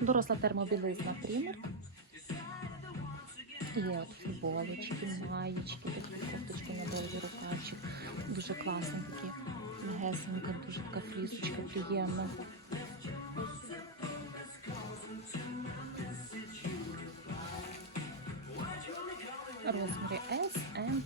Доросла термобілизна примір. Є от футболочки, маєчки, такі кофточки на довгі рукавчик. Дуже класна, такі легесенька, дуже така фрісочка, приємна. Розміри S, M,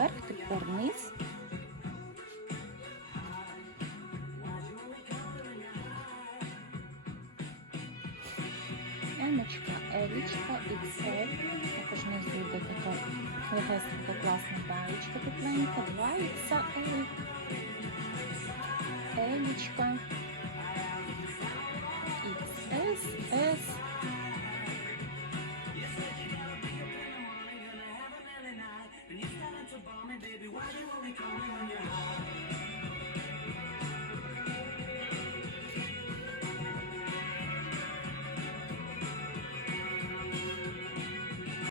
вверх, тепер вниз. Емочка, елічка, іксель. Також не нас буде така легесенька класна баєчка тепленька, два ікса, елі, елічка. It's a baby. Why do you only call me when you're home?